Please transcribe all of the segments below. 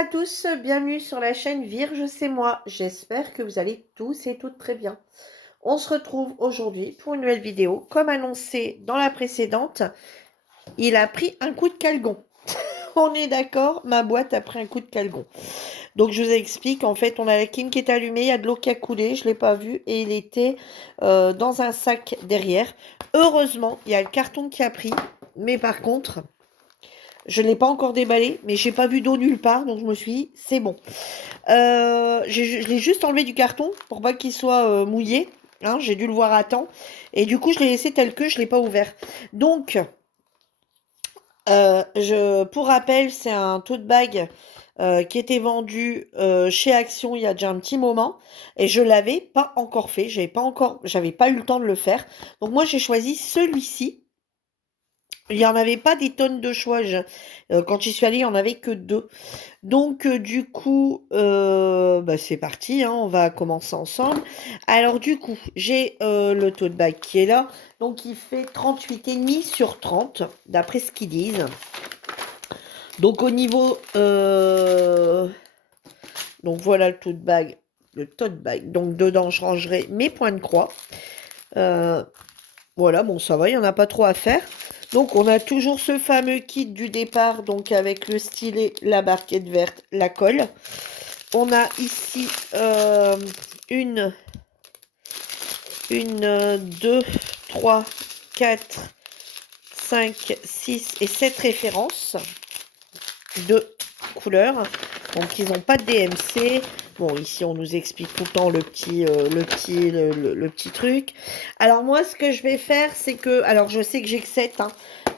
à tous, bienvenue sur la chaîne Virge, c'est moi. J'espère que vous allez tous et toutes très bien. On se retrouve aujourd'hui pour une nouvelle vidéo. Comme annoncé dans la précédente, il a pris un coup de calgon. On est d'accord, ma boîte a pris un coup de calgon. Donc je vous explique, en fait, on a la clim qui est allumée, il y a de l'eau qui a coulé, je ne l'ai pas vu, et il était dans un sac derrière. Heureusement, il y a le carton qui a pris, mais par contre... Je ne l'ai pas encore déballé, mais j'ai pas vu d'eau nulle part, donc je me suis dit, c'est bon. Je l'ai juste enlevé du carton pour pas qu'il soit mouillé. Hein, j'ai dû le voir à temps. Et du coup, je l'ai laissé tel que, je ne l'ai pas ouvert. Donc, pour rappel, c'est un tote bag qui était vendu chez Action il y a déjà un petit moment. Et je l'avais pas encore fait. J'avais pas eu le temps de le faire. Donc moi, j'ai choisi celui-ci. Il n'y en avait pas des tonnes de choix. Quand j'y suis allée, il n'y en avait que 2. Donc, du coup, bah, c'est parti, hein, on va commencer ensemble. Alors, du coup, j'ai le tote bag qui est là. Donc, il fait 38,5 sur 30, d'après ce qu'ils disent. Donc, au niveau... donc, voilà le tote bag. Le tote bag. Donc, dedans, je rangerai mes points de croix. Voilà, bon, ça va, il n'y en a pas trop à faire. Donc, on a toujours ce fameux kit du départ, donc avec le stylet, la barquette verte, la colle. On a ici une, 2, 3, 4, 5, 6 et 7 références de couleurs. Donc, ils n'ont pas de DMC. Bon, ici, on nous explique tout le temps le petit truc. Alors, moi, ce que je vais faire, c'est que... Alors, je sais que j'ai que 7, hein,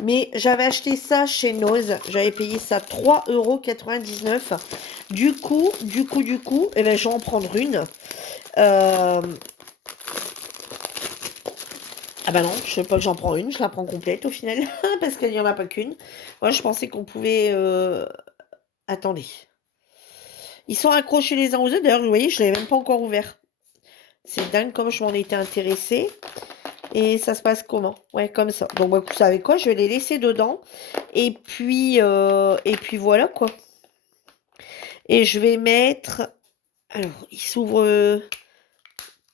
mais j'avais acheté ça chez Noz. J'avais payé ça 3,99 €. Du coup, eh ben, je vais en prendre une. Ah bah non, je sais pas que j'en prends une, je la prends complète au final, parce qu'il n'y en a pas qu'une. Moi, je pensais qu'on pouvait... Attendez. Ils sont accrochés les uns aux autres. D'ailleurs, vous voyez, je ne l'avais même pas encore ouvert. C'est dingue comme je m'en étais intéressée. Et ça se passe comment? Ouais, comme ça. Donc, bah, vous savez quoi? Je vais les laisser dedans. Et puis voilà, quoi. Et je vais mettre... Alors, ils s'ouvrent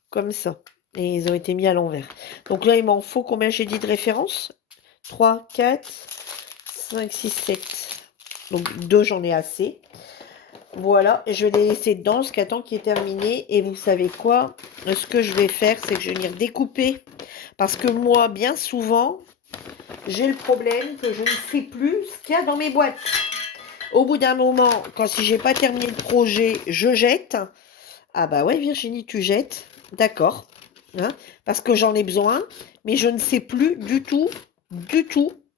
comme ça. Et ils ont été mis à l'envers. Donc là, il m'en faut combien j'ai dit de référence? 3, 4, 5, 6, 7. Donc 2, j'en ai assez. Voilà, je vais les laisser dedans jusqu'à temps qu'il est terminé. Et vous savez quoi? Ce que je vais faire, c'est que je vais venir découper. Parce que moi, bien souvent, j'ai le problème que je ne sais plus ce qu'il y a dans mes boîtes. Au bout d'un moment, si j'ai pas terminé le projet, je jette. Ah bah ouais, Virginie, tu jettes. D'accord. Hein, parce que j'en ai besoin, mais je ne sais plus du tout,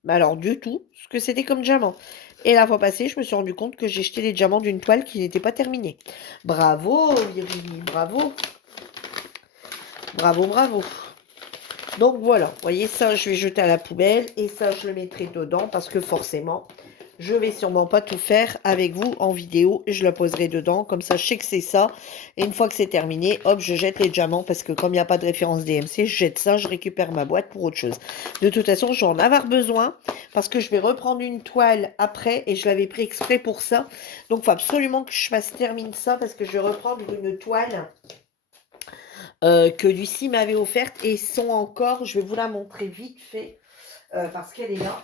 mais alors du tout, ce que c'était comme diamant. Et la fois passée, je me suis rendu compte que j'ai jeté les diamants d'une toile qui n'était pas terminée. Bravo, Virginie, bravo. Bravo, bravo. Donc voilà, vous voyez, ça, je vais jeter à la poubelle et ça, je le mettrai dedans parce que forcément, je vais sûrement pas tout faire avec vous en vidéo. Je la poserai dedans, comme ça, je sais que c'est ça. Et une fois que c'est terminé, hop, je jette les diamants parce que comme il n'y a pas de référence DMC, je jette ça, je récupère ma boîte pour autre chose. De toute façon, je vais en avoir besoin parce que je vais reprendre une toile après et je l'avais pris exprès pour ça. Donc, il faut absolument que je termine ça parce que je vais reprendre une toile que Lucie m'avait offerte et sont encore, je vais vous la montrer vite fait parce qu'elle est là.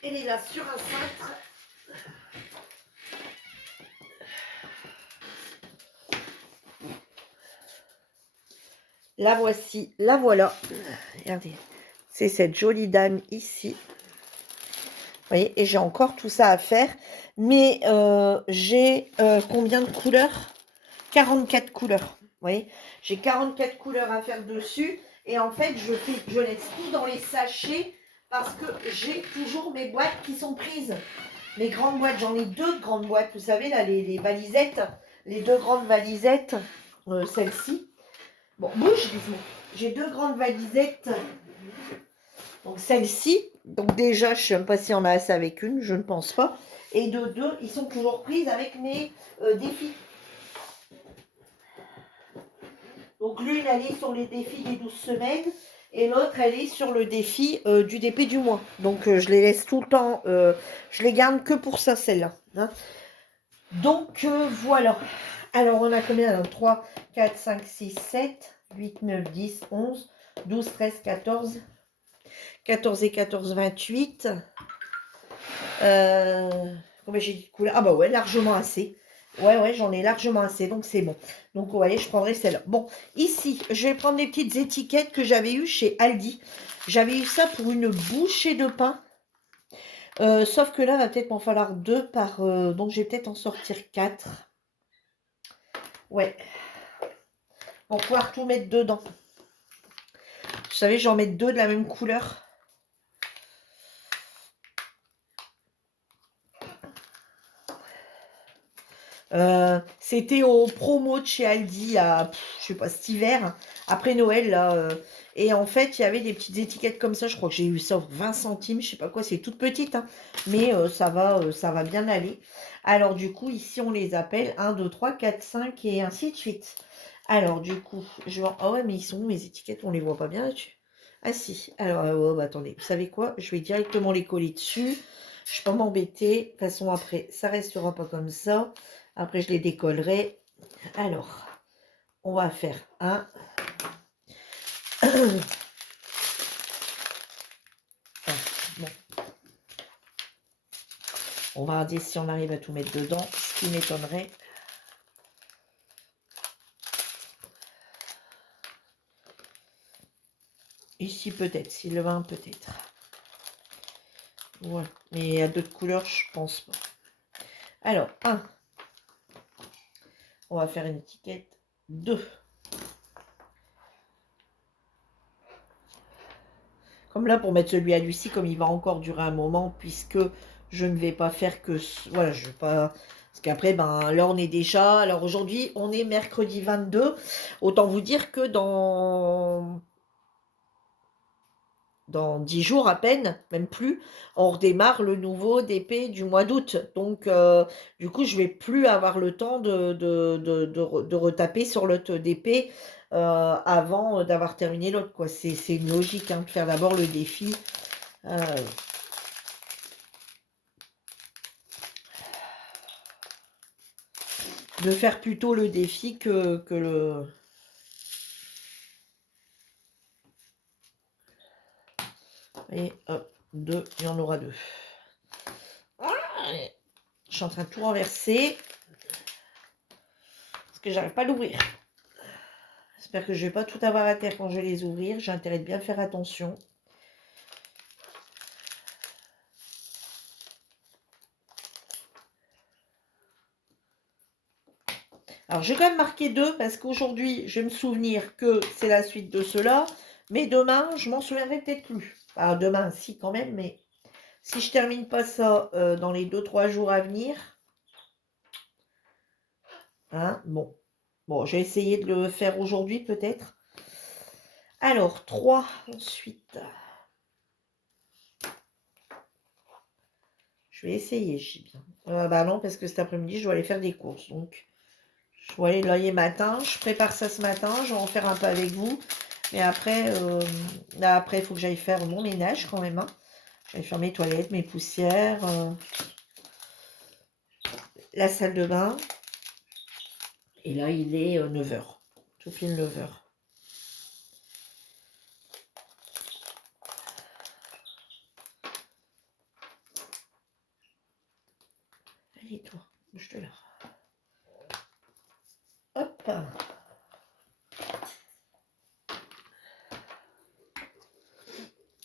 Elle est là sur un cintre. La voici, la voilà. Regardez, c'est cette jolie dame ici. Vous voyez, et j'ai encore tout ça à faire. Mais j'ai combien de couleurs? 44 couleurs. Vous voyez, j'ai 44 couleurs à faire dessus. Et en fait, je laisse tout dans les sachets parce que j'ai toujours mes boîtes qui sont prises. Les grandes boîtes, j'en ai 2 grandes boîtes. Vous savez, là, les valisettes. Les 2 grandes valisettes. Celle-ci. Bon, bouge, dis-moi. J'ai 2 grandes valisettes. Donc, celle-ci. Donc, déjà, je ne sais même pas si on a assez avec une. Je ne pense pas. Et de 2, ils sont toujours prises avec mes défis. Donc, l'une, elle est sur les défis des 12 semaines. Et l'autre, elle est sur le défi du DP du mois. Donc, je les laisse tout le temps. Je les garde que pour ça, celle-là. Hein. Donc, voilà. Alors, on a combien? Alors, 3, 4, 5, 6, 7, 8, 9, 10, 11, 12, 13, 14. 14 et 14, 28. Combien j'ai dit de couleurs? Ah bah ouais, largement assez. Ouais, j'en ai largement assez, donc c'est bon. Donc, vous voyez, je prendrai celle-là. Bon, ici, je vais prendre les petites étiquettes que j'avais eues chez Aldi. J'avais eu ça pour une bouchée de pain. Sauf que là, il va peut-être m'en falloir 2 par... donc, je vais peut-être en sortir 4. Ouais, pour pouvoir tout mettre dedans. Vous savez, j'en mets 2 de la même couleur. C'était au promo de chez Aldi à, je sais pas, cet hiver, après Noël, là. Et en fait, il y avait des petites étiquettes comme ça. Je crois que j'ai eu ça pour 20 centimes, je sais pas quoi. C'est toute petite, hein, mais ça va bien aller. Alors, du coup, ici, on les appelle 1, 2, 3, 4, 5 et ainsi de suite. Alors, du coup, je vais... Ah ouais, mais ils sont où mes étiquettes? On les voit pas bien là-dessus. Ah si. Alors, oh, bah, attendez, vous savez quoi? Je vais directement les coller dessus. Je ne vais pas m'embêter. De toute façon, après, ça restera pas comme ça. Après, je les décollerai. Alors, on va faire un. Bon. On va regarder si on arrive à tout mettre dedans, ce qui m'étonnerait. Ici, peut-être. Si le vin, peut-être. Voilà. Mais il y a d'autres couleurs, je pense pas. Alors, 1. On va faire une étiquette. 2. Comme là, pour mettre celui à Lucie, comme il va encore durer un moment, puisque je ne vais pas faire que... Voilà, je ne vais pas... Parce qu'après, ben, là, on est déjà... Alors, aujourd'hui, on est mercredi 22. Autant vous dire que dans 10 jours à peine, même plus, on redémarre le nouveau DP du mois d'août. Donc, du coup, je vais plus avoir le temps de retaper sur l'autre DP avant d'avoir terminé l'autre, quoi. C'est une logique, hein, de faire d'abord le défi. De faire plutôt le défi que le... Et hop, 2, il y en aura 2. Je suis en train de tout renverser. Parce que j'arrive pas à l'ouvrir. J'espère que je vais pas tout avoir à terre quand je vais les ouvrir. J'ai intérêt de bien faire attention. Alors, j'ai quand même marqué 2 parce qu'aujourd'hui, je vais me souvenir que c'est la suite de cela. Mais demain, je m'en souviendrai peut-être plus. Alors, demain, si, quand même, mais si je termine pas ça dans les 2-3 jours à venir, hein, bon. Bon, j'ai essayé de le faire aujourd'hui, peut-être. Alors, 3, ensuite. Je vais essayer, je dis bien. Bah non, parce que cet après-midi, je dois aller faire des courses. Donc, je dois aller layer matin. Je prépare ça ce matin. Je vais en faire un peu avec vous. Mais après, là, après, il faut que j'aille faire mon ménage quand même, hein. J'aille faire mes toilettes, mes poussières, la salle de bain. Et là, il est 9 h. Tout pile 9 h. Allez, toi, bouge-toi là. Hop.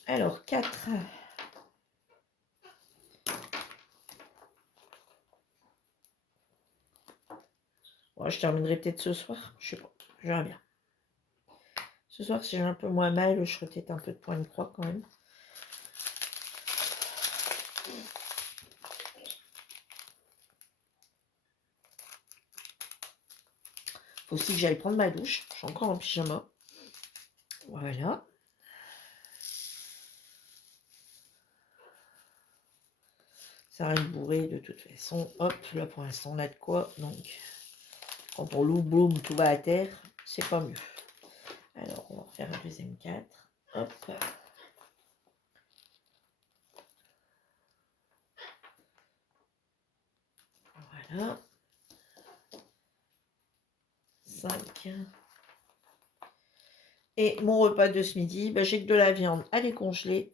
Alors, 4. Bon, je terminerai peut-être ce soir. Je sais pas. Je verrai bien. Ce soir, si j'ai un peu moins mal, je ferai peut-être un peu de point de croix quand même. Faut aussi que j'aille prendre ma douche. Je suis encore en pyjama. Voilà. Ça va être bourré de toute façon. Hop, là pour l'instant on a de quoi. Donc, quand on loue, boum, tout va à terre. C'est pas mieux. Alors, on va faire un deuxième 4. Hop. Voilà. 5. Et mon repas de ce midi, bah, j'ai que de la viande à les congeler.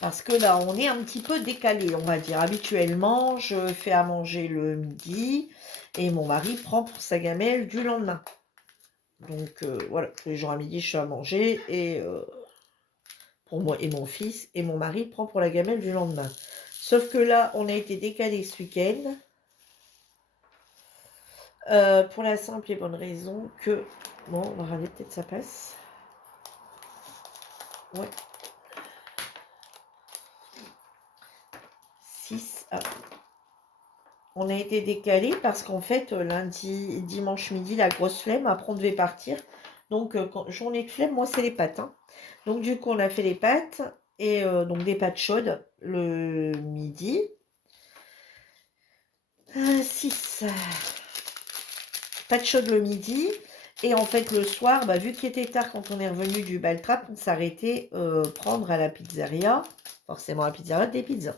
Parce que là, on est un petit peu décalé, on va dire. Habituellement, je fais à manger le midi et mon mari prend pour sa gamelle du lendemain. Donc voilà, tous les jours à midi, je suis à manger et pour moi et mon fils, et mon mari prend pour la gamelle du lendemain. Sauf que là, on a été décalé ce week-end pour la simple et bonne raison que... Bon, on va regarder, peut-être ça passe. Ouais. 6. Ah. On a été décalé parce qu'en fait, lundi, dimanche midi, la grosse flemme, après on devait partir. Donc, journée de flemme, moi, c'est les pâtes. Hein. Donc, du coup, on a fait les pâtes, et donc des pâtes chaudes le midi. 6. Pâtes chaudes le midi. Et en fait, le soir, bah, vu qu'il était tard quand on est revenu du Baltrap, on s'arrêtait prendre à la pizzeria, forcément à la pizzeria, des pizzas.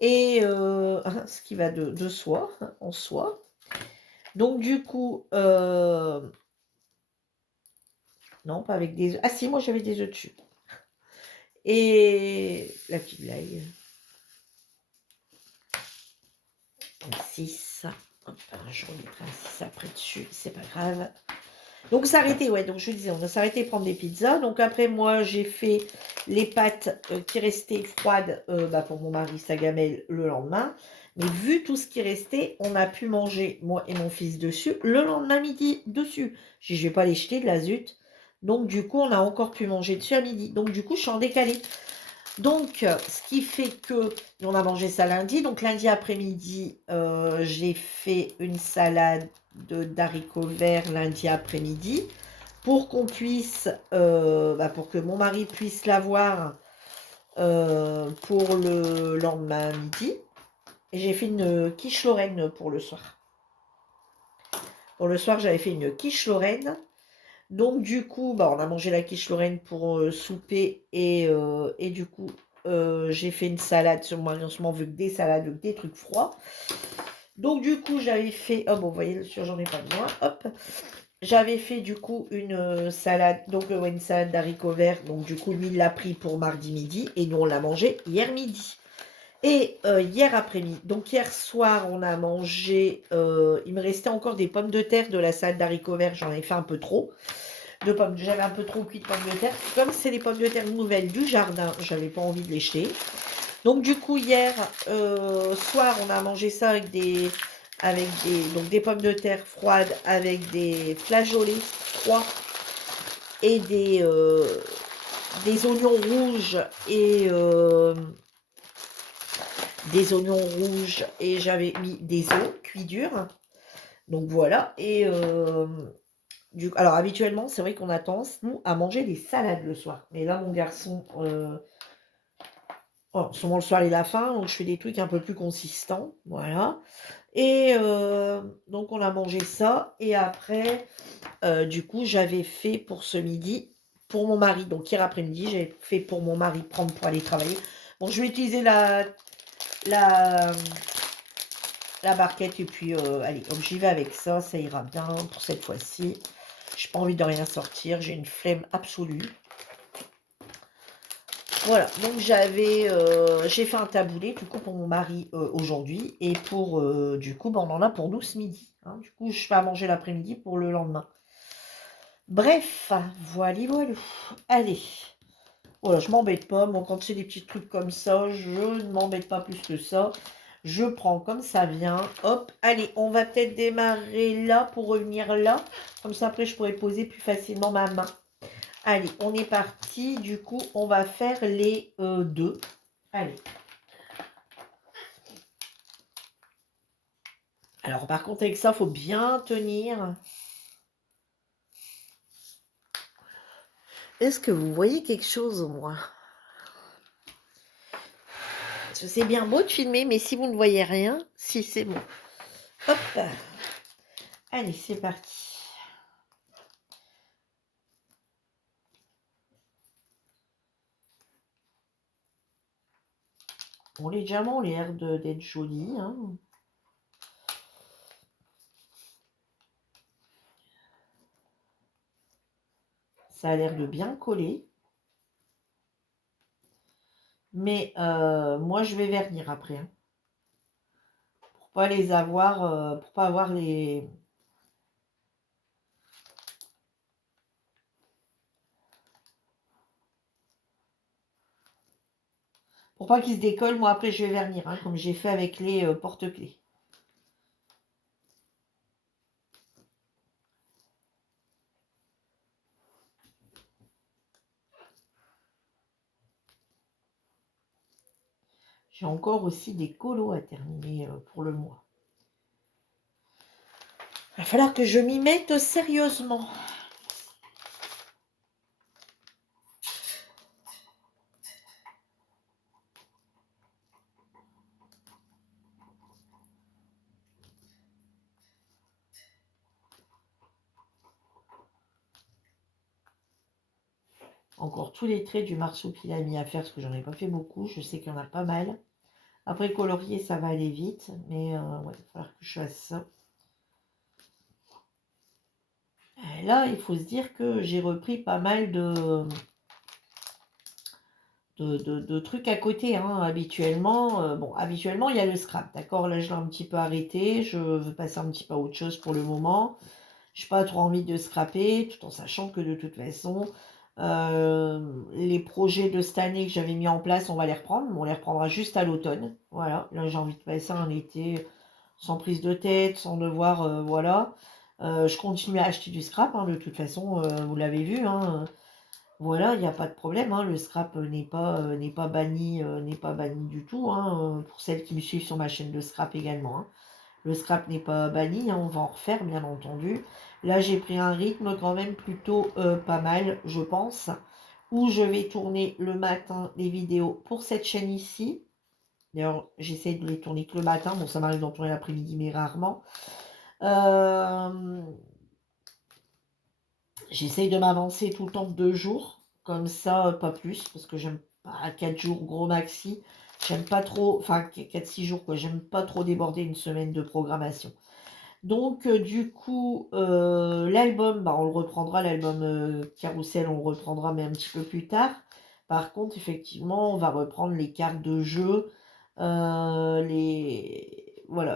Et ce qui va de soi, en soi. Donc du coup, non, pas avec des œufs. Ah si, moi j'avais des œufs dessus. Et la petite blague. 6. Hop, je remettrai un 6 après dessus, c'est pas grave. Donc s'arrêter, ouais, donc je disais, on a s'arrêté prendre des pizzas. Donc après, moi, j'ai fait les pâtes qui restaient froides pour mon mari, sa gamelle, le lendemain. Mais vu tout ce qui restait, on a pu manger, moi et mon fils, dessus, le lendemain midi, dessus. Je vais pas les jeter, de la zut. Donc du coup, on a encore pu manger dessus à midi. Donc du coup, je suis en décalé. Donc, ce qui fait que, on a mangé ça lundi. Donc lundi après-midi, j'ai fait une salade d'haricots verts lundi après-midi pour qu'on puisse, pour que mon mari puisse l'avoir pour le lendemain midi. Et j'ai fait une quiche Lorraine pour le soir. Pour le soir, j'avais fait une quiche Lorraine. Donc du coup, on a mangé la quiche Lorraine pour souper et du coup, j'ai fait une salade sur moi, en ce moment, vu que des salades, des trucs froids. Donc du coup, j'avais fait, oh bon, vous voyez, j'en ai pas besoin, hop. J'avais fait du coup une salade, donc une salade d'haricots verts. Donc du coup, lui, il l'a pris pour mardi midi et nous, on l'a mangé hier midi. Et hier après-midi, donc hier soir, on a mangé, il me restait encore des pommes de terre de la salade d'haricots verts, j'en ai fait un peu trop. J'avais un peu trop cuit de pommes de terre. Comme c'est des pommes de terre nouvelles du jardin, j'avais pas envie de les jeter. Donc du coup, hier soir, on a mangé ça avec des pommes de terre froides avec des flageolets froids et des oignons rouges et j'avais mis des œufs cuits durs. Donc voilà. Et alors habituellement, c'est vrai qu'on a tendance, nous, à manger des salades le soir. Mais là, mon garçon, souvent le soir, il a faim, donc je fais des trucs un peu plus consistants. Voilà. Et donc, on a mangé ça. Et après, du coup, j'avais fait pour ce midi, pour mon mari. Donc, hier après-midi, j'ai fait pour mon mari prendre pour aller travailler. Bon, je vais utiliser la barquette. Et puis, allez, comme j'y vais avec ça, ça ira bien pour cette fois-ci. J'ai pas envie de rien sortir. J'ai une flemme absolue. Voilà, donc j'ai fait un taboulé du coup pour mon mari aujourd'hui et pour du coup on en a pour nous ce midi. Hein. Du coup je fais à manger l'après-midi pour le lendemain. Bref, voilà. Allez, voilà, je m'embête pas. Bon, quand c'est des petits trucs comme ça, je ne m'embête pas plus que ça. Je prends comme ça vient. Hop, allez, on va peut-être démarrer là pour revenir là. Comme ça après je pourrais poser plus facilement ma main. Allez, on est parti. Du coup, on va faire les deux. Allez. Alors, par contre, avec ça, il faut bien tenir. Est-ce que vous voyez quelque chose, moi? C'est bien beau de filmer, mais si vous ne voyez rien, si, c'est bon. Hop. Allez, c'est parti. Bon, les diamants ont l'air d'être jolis, hein. Ça a l'air de bien coller. Mais moi, je vais vernir après, hein, pour pas les avoir, pour pas avoir les... Pour pas qu'ils se décollent, moi après je vais vernir, hein, comme j'ai fait avec les porte-clés. J'ai encore aussi des colos à terminer pour le mois. Il va falloir que je m'y mette sérieusement. Encore tous les traits du marsupilami à faire, parce que j'en ai pas fait beaucoup. Je sais qu'il y en a pas mal. Après, colorier, ça va aller vite. Mais ouais, il va falloir que je fasse ça. Et là, il faut se dire que j'ai repris pas mal de trucs à côté, hein, habituellement. Bon, habituellement, il y a le scrap, d'accord? Là, je l'ai un petit peu arrêté. Je veux passer un petit peu à autre chose pour le moment. Je n'ai pas trop envie de scraper, tout en sachant que de toute façon, les projets de cette année que j'avais mis en place, on va les reprendre. On les reprendra juste à l'automne. Voilà, là j'ai envie de passer un été sans prise de tête, sans devoir, voilà. Je continue à acheter du scrap, hein, de toute façon, vous l'avez vu, hein, voilà, il n'y a pas de problème, hein, le scrap n'est pas banni du tout, hein, pour celles qui me suivent sur ma chaîne de scrap également, hein. Le scrap n'est pas banni, hein, on va en refaire bien entendu. Là j'ai pris un rythme quand même plutôt pas mal, je pense, où je vais tourner le matin les vidéos pour cette chaîne ici. D'ailleurs j'essaie de les tourner que le matin, bon ça m'arrive d'en tourner l'après-midi mais rarement. J'essaye de m'avancer tout le temps de 2 jours, comme ça, pas plus, parce que j'aime pas 4 jours gros maxi. J'aime pas trop, enfin 4-6 jours quoi, j'aime pas trop déborder une semaine de programmation. Donc du coup, l'album, bah, on le reprendra, l'album Carrousel, on le reprendra mais un petit peu plus tard. Par contre, effectivement, on va reprendre les cartes de jeu, voilà,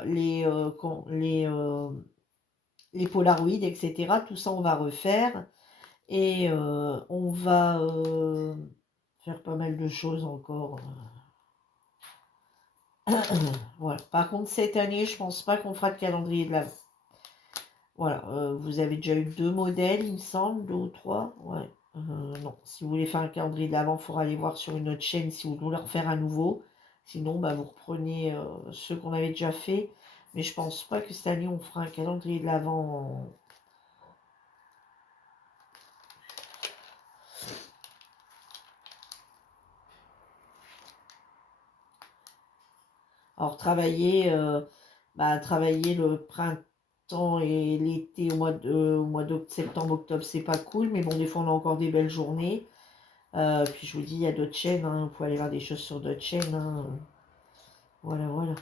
les Polaroids, etc. Tout ça, on va refaire. Et on va faire pas mal de choses encore. Voilà. Par contre, cette année, je pense pas qu'on fera de calendrier de l'Avent. Voilà. Vous avez déjà eu 2 modèles, il me semble, 2 ou 3. Ouais. Non. Si vous voulez faire un calendrier de l'Avent, il faudra aller voir sur une autre chaîne si vous voulez refaire à nouveau. Sinon, bah, vous reprenez ceux qu'on avait déjà fait. Mais je pense pas que cette année, on fera un calendrier de l'Avent. Alors, travailler le printemps et l'été au mois de septembre, octobre, c'est pas cool, mais bon, des fois, on a encore des belles journées. Puis, je vous dis, il y a d'autres chaînes, hein, vous pouvez aller voir des choses sur d'autres chaînes, hein. Voilà, voilà.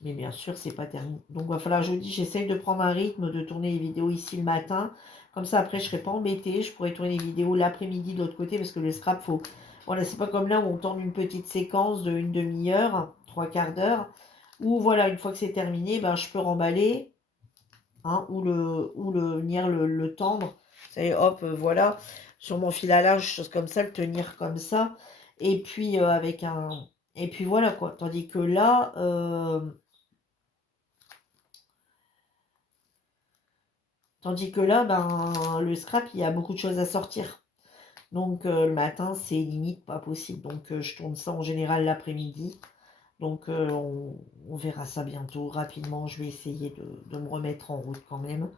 Mais bien sûr, c'est pas terminé. Donc, il va falloir, je vous dis, j'essaye de prendre un rythme, de tourner les vidéos ici le matin. Comme ça, après, je serai pas embêtée. Je pourrais tourner les vidéos l'après-midi de l'autre côté, parce que le scrap, faut... Voilà, c'est pas comme là où on tourne une petite séquence de une demi-heure, 3/4 d'heure, où voilà, une fois que c'est terminé, ben, je peux remballer, hein, venir le tendre. Vous savez, hop, voilà, sur mon fil à linge, chose comme ça, le tenir comme ça. Et puis, avec un... Et puis voilà, quoi. Tandis que là... ben, le scrap, il y a beaucoup de choses à sortir. Donc, le matin, c'est limite pas possible. Donc, je tourne ça en général l'après-midi. Donc, on verra ça bientôt. Rapidement, je vais essayer de me remettre en route quand même.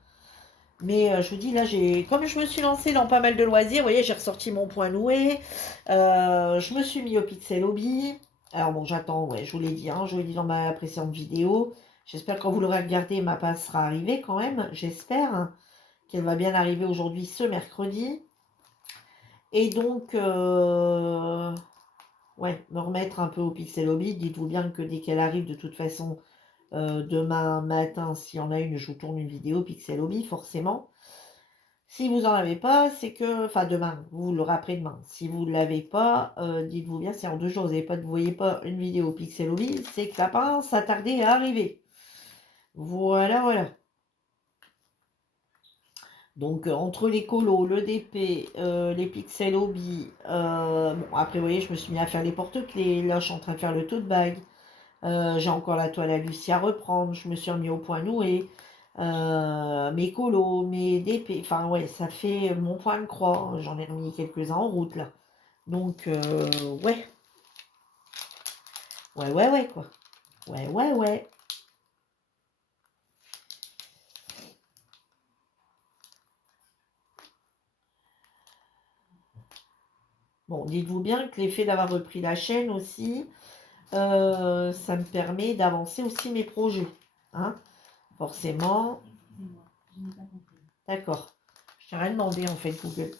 Mais je vous dis, là, comme je me suis lancée dans pas mal de loisirs, vous voyez, j'ai ressorti mon point loué. Je me suis mis au Pixel Hobby. Alors, bon, j'attends, ouais, je vous l'ai dit, hein, je vous l'ai dit dans ma précédente vidéo. J'espère que quand vous l'aurez regardé, ma passe sera arrivée quand même. J'espère qu'elle va bien arriver aujourd'hui, ce mercredi. Et donc, ouais, me remettre un peu au Pixelobby. Dites-vous bien que dès qu'elle arrive, de toute façon, demain matin, s'il y en a une, je vous tourne une vidéo Pixelobby, forcément. Si vous en avez pas, c'est que, enfin demain, vous l'aurez après-demain. Si vous ne l'avez pas, dites-vous bien, si en 2 jours, vous voyez pas une vidéo Pixelobby, c'est que la pince a tardé à arriver. Voilà, voilà. Donc, entre les colos, le DP, les Pixelobby, bon, après, vous voyez, je me suis mis à faire les porte-clés. Là, je suis en train de faire le tote bag. J'ai encore la toile à Lucie à reprendre. Je me suis remis au point noué. Mes colos, mes DP. Enfin, ouais, ça fait mon point de croix. J'en ai remis quelques-uns en route, là. Donc, ouais. Ouais, ouais, ouais, quoi. Ouais, ouais, ouais. Bon, dites-vous bien que l'effet d'avoir repris la chaîne aussi, ça me permet d'avancer aussi mes projets. Hein, forcément. D'accord. Je t'ai rien demandé en fait, Google.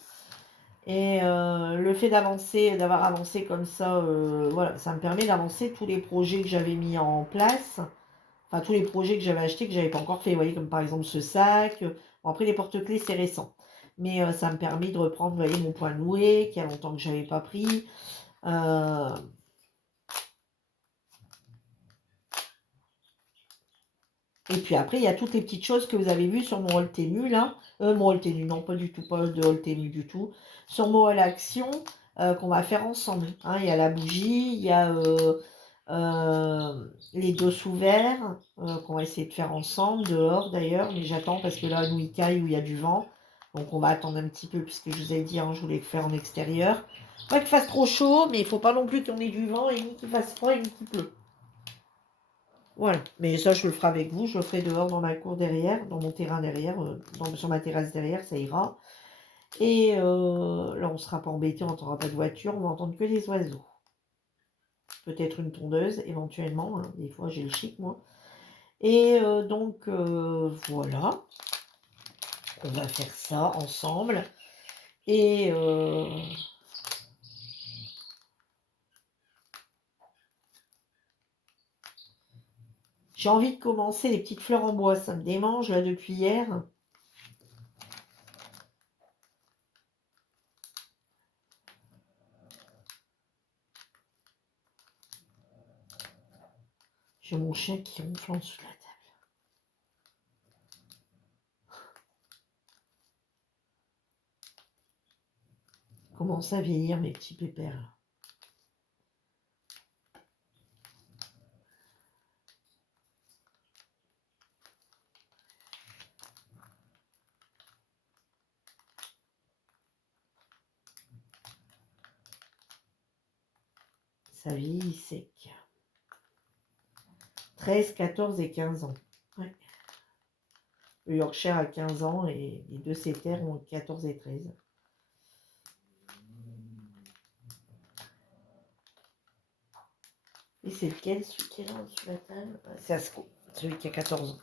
Et le fait d'avancer, d'avoir avancé comme ça, voilà, ça me permet d'avancer tous les projets que j'avais mis en place. Enfin, tous les projets que j'avais achetés que j'avais pas encore fait. Vous voyez, comme par exemple ce sac. Bon, après, les porte-clés, c'est récent. Mais ça me permet de reprendre, vous voyez, mon point noué, qu'il y a longtemps que j'avais pas pris. Euh, Et puis après, il y a toutes les petites choses que vous avez vues sur mon haul Temu, là. Mon haul Temu, non, pas du tout, pas de haul Temu du tout. Sur mon haul Action, qu'on va faire ensemble. Hein. Il y a la bougie, il y a les dos sous verre, qu'on va essayer de faire ensemble, dehors d'ailleurs. Mais j'attends parce que là, nous, il caille où il y a du vent. Donc on va attendre un petit peu, puisque je vous ai dit, hein, je voulais le faire en extérieur. Pas qu'il fasse trop chaud, mais il faut pas non plus qu'on ait du vent, et ni qu'il fasse froid, ni qu'il pleut. Voilà, mais ça je le ferai avec vous, je le ferai dehors dans ma cour derrière, dans mon terrain derrière, sur ma terrasse derrière, ça ira. Et là on sera pas embêté, on n'entendra pas de voiture, on va entendre que des oiseaux. Peut-être une tondeuse éventuellement, hein. Des fois j'ai le chic moi. Et donc voilà, on va faire ça ensemble. Et j'ai envie de commencer les petites fleurs en bois, ça me démange là depuis hier. J'ai mon chien qui ronfle en dessous de la table. Commence à vieillir mes petits pépères. Ça vieillit sec. 13, 14 et 15 ans. Ouais. Le Yorkshire a 15 ans et les deux setters ont 14 et 13. Et c'est lequel, celui qui est là sur la table? C'est Asco, celui qui a 14 ans.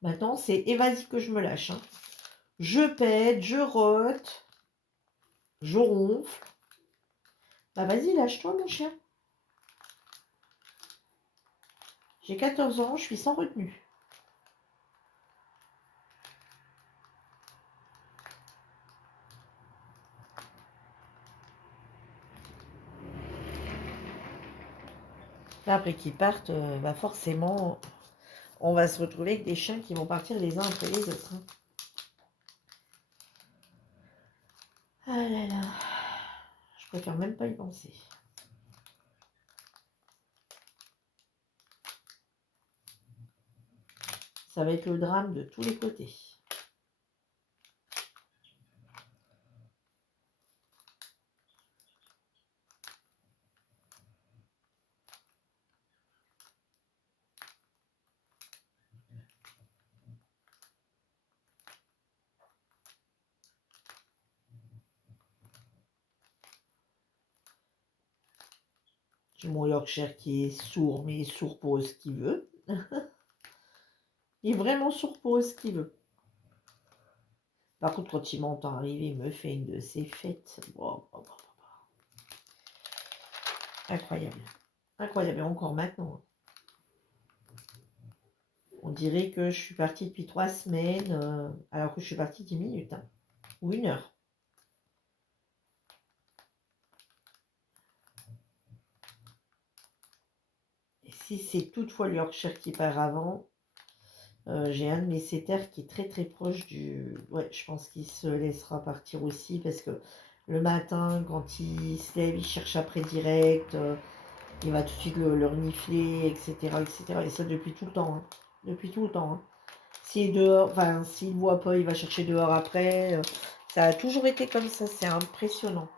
Maintenant, c'est et vas-y que je me lâche. Hein. Je pète, je rote, je ronfle. Bah vas-y, lâche-toi mon chien. J'ai 14 ans, je suis sans retenue. Là, après qu'ils partent, bah forcément, on va se retrouver avec des chiens qui vont partir les uns après les autres. Hein. Ah là là, je préfère même pas y penser. Ça va être le drame de tous les côtés. J'ai mon Yorkshire qui est sourd, mais sourd pour ce qu'il veut. Il est vraiment sourd pour ce qu'il veut. Par contre, quand il m'entend arriver, il me fait une de ses fêtes. Wow, wow, wow. Incroyable. Incroyable. Et encore maintenant. On dirait que je suis partie depuis 3 semaines, alors que je suis partie 10 minutes. Hein, ou 1 heure. Et si c'est toutefois le Yorkshire qui part avant, j'ai un de mes setters qui est très très proche du... Ouais, je pense qu'il se laissera partir aussi parce que le matin, quand il se lève, il cherche après direct, il va tout de suite le renifler, etc., etc. Et ça depuis tout le temps. Hein. Depuis tout le temps. Hein. S'il est dehors, enfin, s'il ne voit pas, il va chercher dehors après. Ça a toujours été comme ça, c'est impressionnant.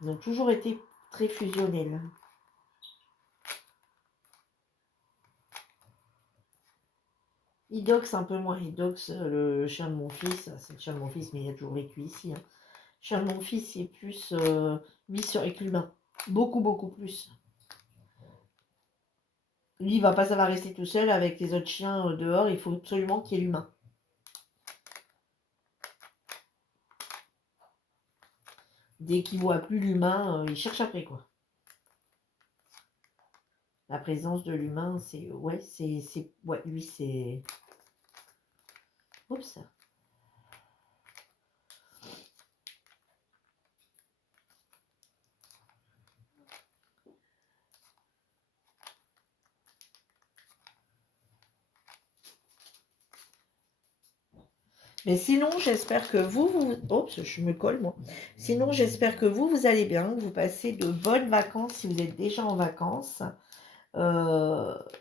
Ils ont toujours été très fusionnels. Idox un peu moins. Idox, le chien de mon fils, c'est le chien de mon fils, mais il a toujours vécu ici. Hein. Le chien de mon fils, il est plus mis sur avec l'humain. Beaucoup, beaucoup plus. Lui, il va pas savoir rester tout seul avec les autres chiens dehors. Il faut absolument qu'il y ait l'humain. Dès qu'il voit plus l'humain, il cherche après, quoi. La présence de l'humain, c'est... Ouais, c'est... Ouais, lui, c'est... Oups. Mais sinon, j'espère que vous... Oups, je me colle, moi. Sinon, j'espère que vous allez bien, que vous passez de bonnes vacances si vous êtes déjà en vacances.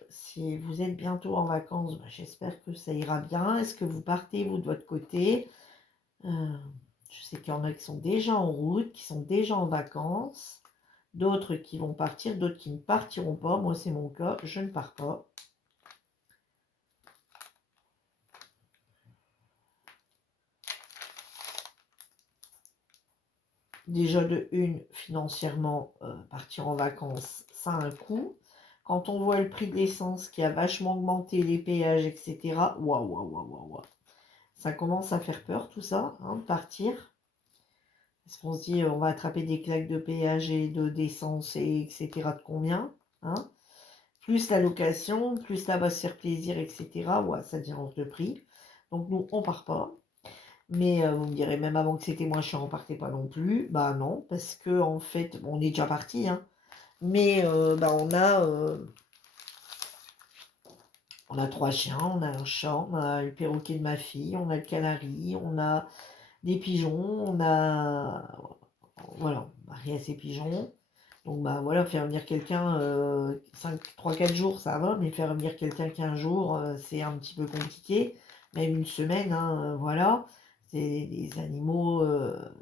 Si vous êtes bientôt en vacances, bah, j'espère que ça ira bien. Est-ce que vous partez, vous, de votre côté? Je sais qu'il y en a qui sont déjà en route, qui sont déjà en vacances. D'autres qui vont partir, d'autres qui ne partiront pas. Moi, c'est mon cas, je ne pars pas. Déjà de une, financièrement, partir en vacances, ça a un coût. Quand on voit le prix de l'essence qui a vachement augmenté, les péages, etc. Waouh, waouh, waouh, waouh, waouh. Ça commence à faire peur tout ça, hein, de partir. Parce qu'on se dit, on va attraper des claques de péage et d'essence, et etc. de combien, hein. Plus la location, plus là-bas se faire plaisir, etc. Ouais, ça dérange de prix. Donc nous, on part pas. Mais vous me direz, même avant que c'était moins cher, on partait pas non plus. Bah non, parce que en fait, on est déjà parti, hein. Mais bah, on a 3 chiens, on a un chat, on a le perroquet de ma fille, on a le canari, on a des pigeons, on a... Voilà, marié à ces pigeons. Donc bah voilà, faire venir quelqu'un 3-4 jours, ça va, mais faire venir quelqu'un 15 jours, c'est un petit peu compliqué. Même une semaine, hein, voilà. C'est des animaux,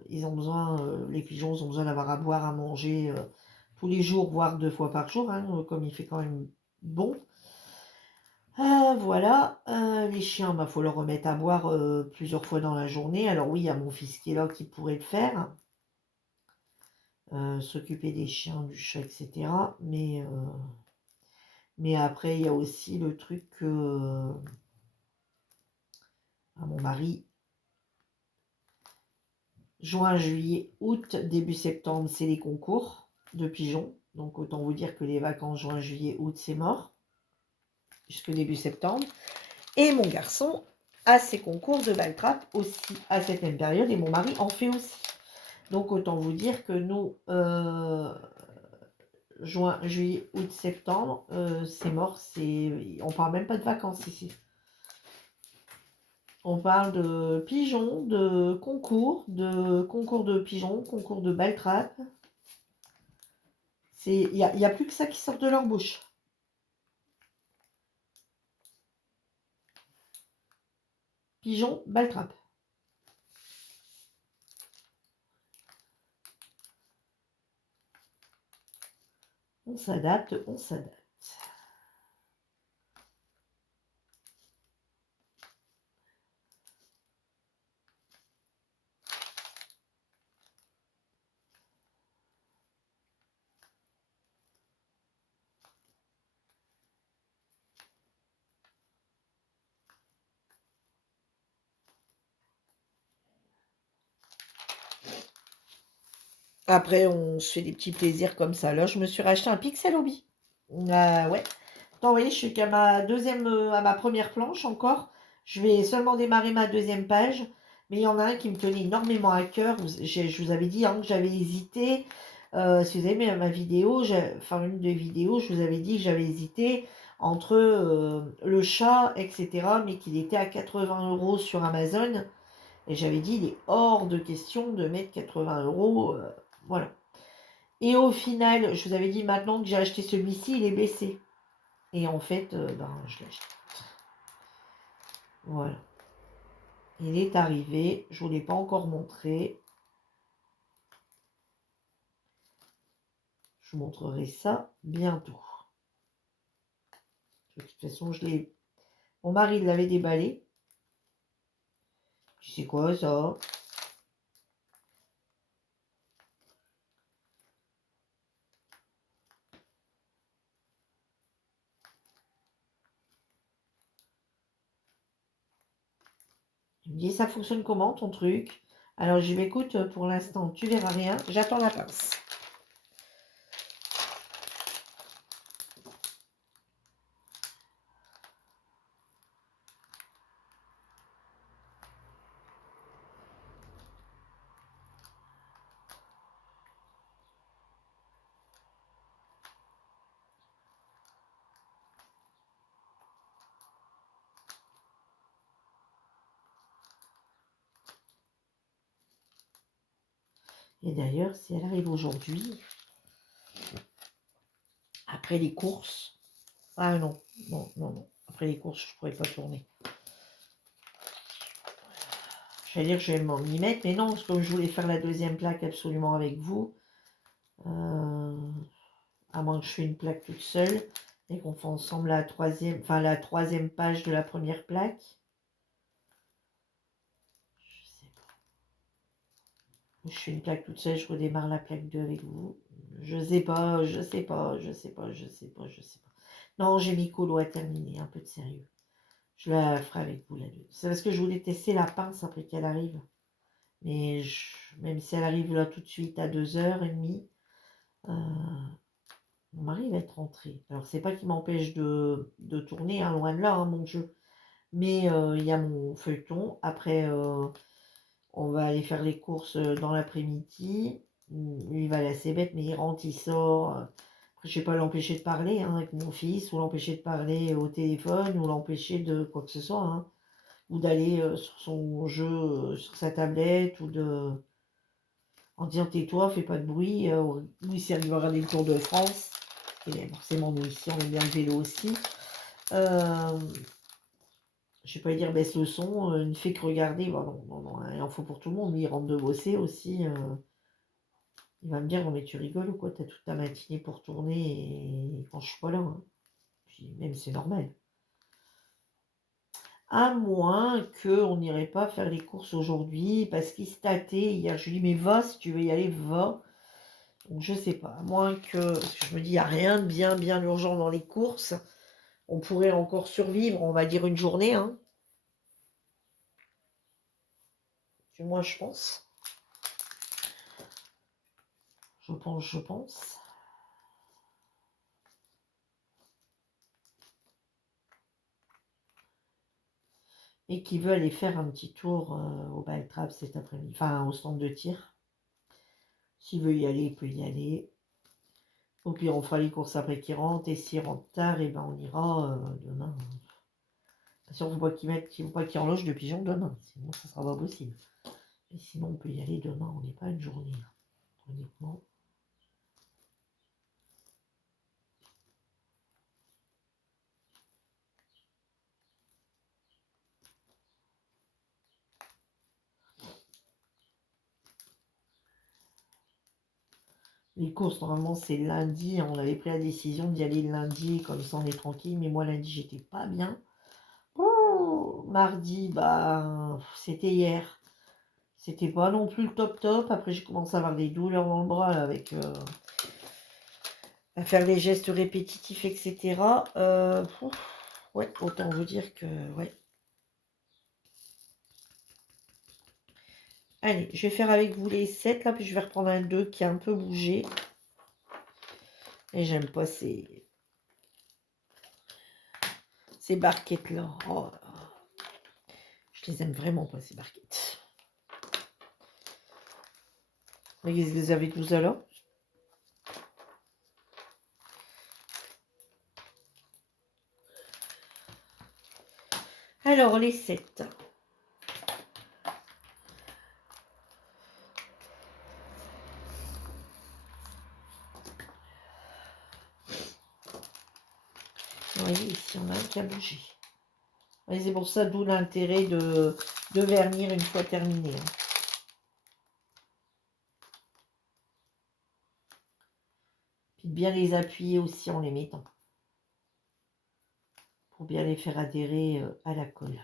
ils ont besoin, les pigeons, ils ont besoin d'avoir à boire, à manger tous les jours, voire 2 fois par jour, hein, comme il fait quand même bon. Voilà, les chiens, bah, faut leur remettre à boire plusieurs fois dans la journée. Alors oui, il y a mon fils qui est là qui pourrait le faire. S'occuper des chiens, du chat, etc. Mais après, il y a aussi le truc que à mon mari, juin, juillet, août, début septembre, c'est les concours de pigeons. Donc autant vous dire que les vacances juin, juillet, août, c'est mort, jusque début septembre. Et mon garçon a ses concours de baltrap aussi à cette même période, et mon mari en fait aussi. Donc autant vous dire que nous, juin, juillet, août, septembre, c'est mort, on parle même pas de vacances ici. On parle de pigeons, de concours de pigeons, concours de baltrap. Il y a plus que ça qui sort de leur bouche. Pigeons, baltrap. On s'adapte, on s'adapte. Après, on se fait des petits plaisirs comme ça. Là, je me suis racheté un Pixel Hobby. Ouais. Attends, vous voyez, je suis qu'à à ma première planche encore. Je vais seulement démarrer ma deuxième page. Mais il y en a un qui me tenait énormément à cœur. Je vous avais dit hein, que j'avais hésité. Si vous avez vu ma vidéo, enfin une des vidéos, je vous avais dit que j'avais hésité entre le chat, etc. Mais qu'il était à 80 € sur Amazon. Et j'avais dit, il est hors de question de mettre 80 €. Voilà. Et au final, je vous avais dit maintenant que j'ai acheté celui-ci, il est baissé. Et en fait, je l'ai acheté. Voilà. Il est arrivé. Je ne vous l'ai pas encore montré. Je vous montrerai ça bientôt. De toute façon, mon mari l'avait déballé. C'est quoi ça? Il me dit, ça fonctionne comment ton truc? Alors, je vais écoute, pour l'instant, tu verras rien. J'attends la pince. Et d'ailleurs, si elle arrive aujourd'hui, après les courses... Ah non, non. Après les courses, je ne pourrais pas tourner. J'allais dire que je vais m'y mettre, mais non, parce que comme je voulais faire la deuxième plaque absolument avec vous, à moins que je fasse une plaque toute seule, et qu'on fasse ensemble la troisième page de la première plaque. Je sais pas. Je fais une plaque toute seule, je redémarre la plaque 2 avec vous. Je sais pas. Non, j'ai mis colo à terminer, un peu de sérieux. Je la ferai avec vous la 2. C'est parce que je voulais tester la pince après qu'elle arrive. Mais même si elle arrive là tout de suite à 2h30, mon mari va être rentré. Alors c'est pas qu'il m'empêche de tourner, hein, loin de là, hein, mon jeu. Mais il y a mon feuilleton. Après, on va aller faire les courses dans l'après-midi. Lui, il va aller assez bête, mais il rentre, il sort. Après, je ne vais pas l'empêcher de parler hein, avec mon fils, ou l'empêcher de parler au téléphone, ou l'empêcher de quoi que ce soit. Hein, ou d'aller sur son jeu, sur sa tablette, ou de... en disant tais-toi, fais pas de bruit. Lui, s'il arrive à regarder le Tour de France, et forcément, nous ici, on aime bien le vélo aussi. Je vais pas lui dire baisse le son, ne fait que regarder. Bah, non, hein, il en faut pour tout le monde. Lui, il rentre de bosser aussi. Il va me dire, non mais tu rigoles ou quoi? T'as toute ta matinée pour tourner et quand je suis pas là. Hein. Puis même c'est normal. À moins qu'on n'irait pas faire les courses aujourd'hui parce qu'il se tâtait. Hier, je lui dis, mais va, si tu veux y aller, va. Donc je sais pas. À moins que, parce que je me dis, il n'y a rien de bien urgent dans les courses. On pourrait encore survivre, on va dire une journée. Hein. Moi, je pense. Je pense. Et qui veut aller faire un petit tour au Baltrap cet après-midi, enfin au centre de tir. S'il veut y aller, il peut y aller. Au pire, on fera les courses après qu'il rentre, et s'il rentre tard, et ben on ira demain. Parce qu'il ne faut pas qu'il en loge de pigeons demain, sinon ça sera pas possible. Et sinon, on peut y aller demain, on n'est pas une journée, honnêtement. Les courses, normalement, c'est lundi. On avait pris la décision d'y aller le lundi, comme ça on est tranquille. Mais moi, lundi, j'étais pas bien. Oh, mardi, bah, c'était hier. C'était pas non plus le top. Après, j'ai commencé à avoir des douleurs dans le bras là, avec à faire les gestes répétitifs, etc. Ouais, autant vous dire que ouais. Allez, je vais faire avec vous les 7 là, puis je vais reprendre un 2 qui a un peu bougé. Et j'aime pas ces barquettes là. Oh, je les aime vraiment pas ces barquettes. Mais qu'est-ce que vous avez tout ça là? Alors, les 7. Vous voyez, ici, on a un qui a bougé. C'est pour ça, d'où l'intérêt de vernir une fois terminé. Hein. Puis de bien les appuyer aussi en les mettant. Pour bien les faire adhérer à la colle.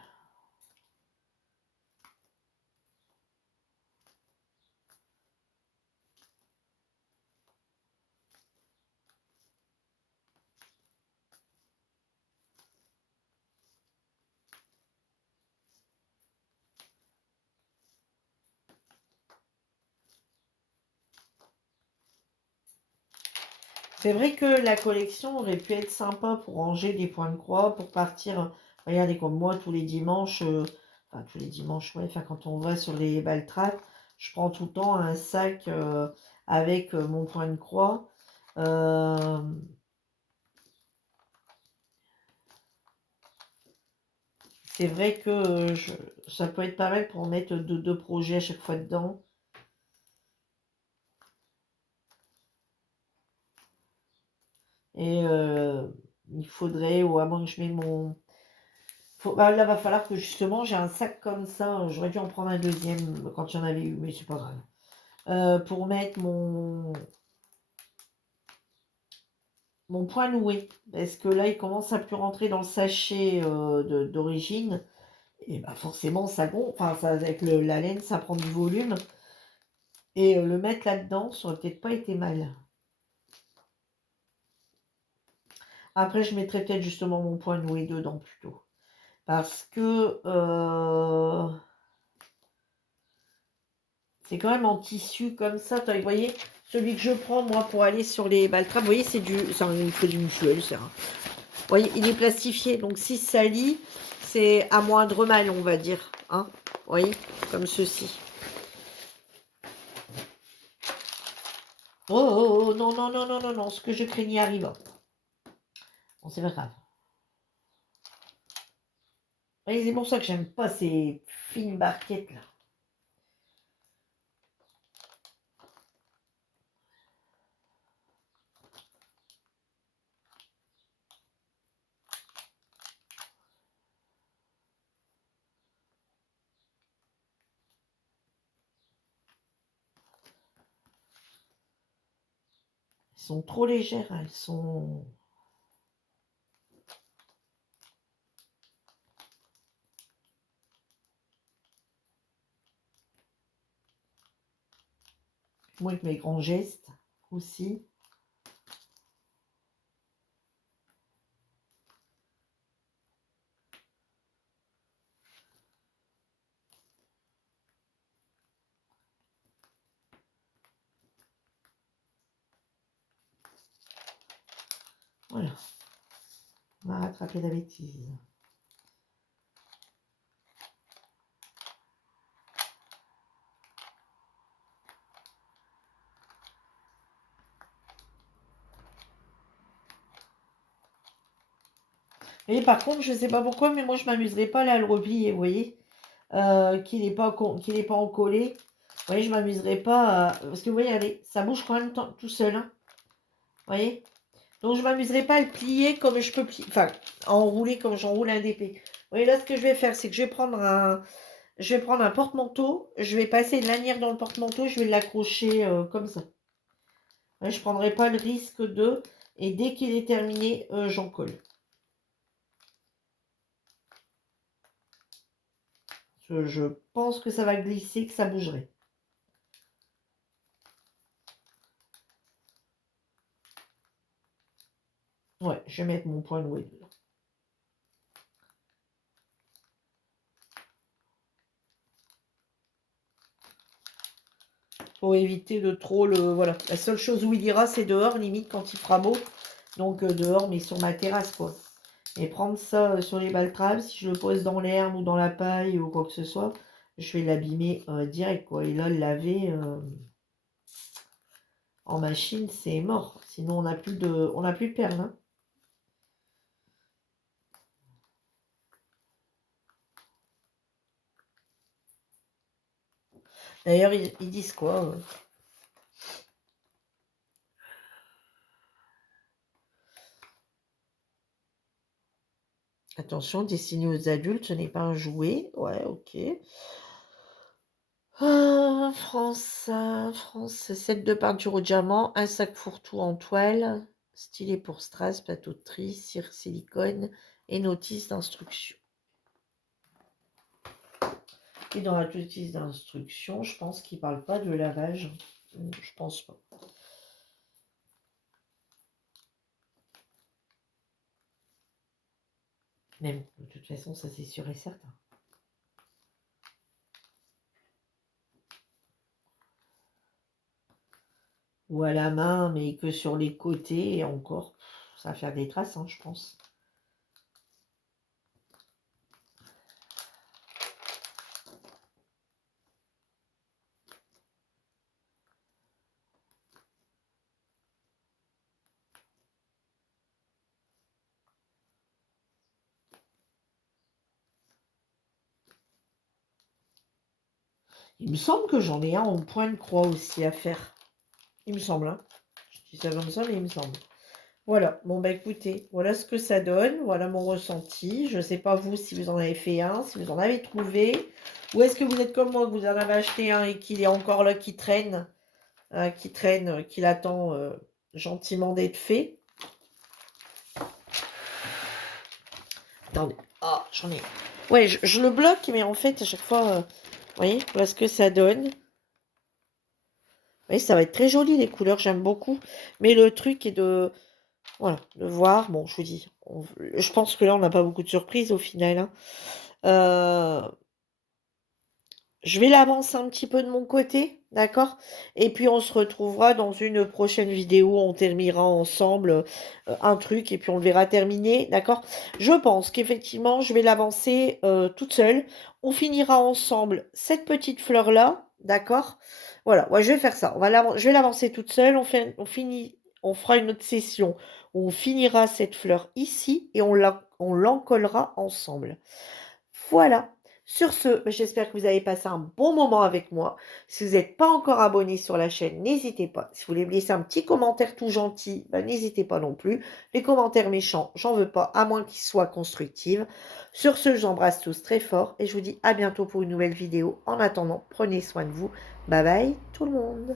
C'est vrai que la collection aurait pu être sympa pour ranger des points de croix, pour partir, regardez comme moi tous les dimanches, enfin tous les dimanches, ouais, enfin quand on va sur les baltrates, je prends tout le temps un sac avec mon point de croix. C'est vrai que ça peut être pas mal pour mettre deux projets à chaque fois dedans. Et il faudrait, ou à moins que je mette mon... là, va falloir que justement, j'ai un sac comme ça. J'aurais dû en prendre un deuxième quand il y en avait eu, mais c'est pas grave. Pour mettre mon point noué. Parce que là, il commence à plus rentrer dans le sachet d'origine. Et bah forcément, ça gonfle. Enfin, ça, avec la laine, ça prend du volume. Et le mettre là-dedans, ça aurait peut-être pas été mal. Après, je mettrais peut-être justement mon point noué dedans plutôt. Parce que c'est quand même en tissu comme ça. Vous voyez, celui que je prends moi pour aller sur les baltrams, vous voyez, c'est du... Ça, il faut du mutuel, c'est un... Vous voyez, il est plastifié. Donc si ça lit, c'est à moindre mal, on va dire. Hein, vous voyez, comme ceci. Oh, oh, oh, non, non, non, non, non, non. Ce que je craignais arrive. Bon, c'est pas grave. C'est pour ça que j'aime pas ces fines barquettes là. Elles sont trop légères, elles sont... Moi, avec mes grands gestes aussi. Voilà. On a rattrapé la bêtise. Et par contre, je ne sais pas pourquoi, mais moi, je m'amuserais pas là à le replier, vous voyez, qu'il n'est pas, encollé. Vous voyez, je m'amuserais pas, parce que vous voyez, allez, ça bouge quand même tout seul, hein, vous voyez. Donc, je m'amuserais pas à le plier comme je peux plier, enfin, à enrouler comme j'enroule un DP. Vous voyez, là, ce que je vais faire, c'est que je vais prendre un porte-manteau, je vais passer une lanière dans le porte-manteau, je vais l'accrocher comme ça. Ouais, je ne prendrai pas le risque de, et dès qu'il est terminé, j'en colle. Je pense que ça va glisser, que ça bougerait. Ouais, je vais mettre mon point noué dedans. Pour éviter de trop le... Voilà. La seule chose où il ira, c'est dehors, limite, quand il fera beau. Donc, dehors, mais sur ma terrasse, quoi. Et prendre ça sur les baltrams, si je le pose dans l'herbe ou dans la paille ou quoi que ce soit, je vais l'abîmer direct, quoi. Et là, le laver en machine, c'est mort. Sinon, on n'a plus de perles, hein. D'ailleurs, ils disent quoi Attention, destiné aux adultes, ce n'est pas un jouet. Ouais, ok. France, set de peinture au diamant, un sac fourre-tout en toile, stylet pour strass, plateau de tri, cire silicone et notice d'instruction. Et dans la notice d'instruction, je pense qu'il ne parle pas de lavage. Je pense pas. Même, de toute façon, ça c'est sûr et certain. Ou à la main, mais que sur les côtés, et encore, ça va faire des traces, hein, je pense. Il me semble que j'en ai un en point de croix aussi à faire. Il me semble, hein. Je dis ça comme ça, mais il me semble. Voilà, bon bah écoutez, voilà ce que ça donne, voilà mon ressenti. Je ne sais pas vous si vous en avez fait un, si vous en avez trouvé, ou est-ce que vous êtes comme moi, que vous en avez acheté un et qu'il est encore là, qui traîne, qu'il attend gentiment d'être fait. Attendez, ah, j'en ai. Ouais, je le bloque, mais en fait, à chaque fois, vous voyez, voilà ce que ça donne. Vous voyez, ça va être très joli, les couleurs, j'aime beaucoup. Mais le truc est de... Voilà, de voir, bon, je vous dis, je pense que là, on n'a pas beaucoup de surprises au final, hein. Je vais l'avancer un petit peu de mon côté, d'accord? Et puis on se retrouvera dans une prochaine vidéo, on terminera ensemble un truc et puis on le verra terminer, d'accord? Je pense qu'effectivement, je vais l'avancer toute seule. On finira ensemble cette petite fleur-là, d'accord? Voilà, ouais, je vais faire ça. Je vais l'avancer toute seule, on fera une autre session où on finira cette fleur ici et on l'encollera ensemble. Voilà. Sur ce, j'espère que vous avez passé un bon moment avec moi. Si vous n'êtes pas encore abonné sur la chaîne, n'hésitez pas. Si vous voulez me laisser un petit commentaire tout gentil, n'hésitez pas non plus. Les commentaires méchants, j'en veux pas, à moins qu'ils soient constructifs. Sur ce, j'embrasse tous très fort et je vous dis à bientôt pour une nouvelle vidéo. En attendant, prenez soin de vous. Bye bye tout le monde.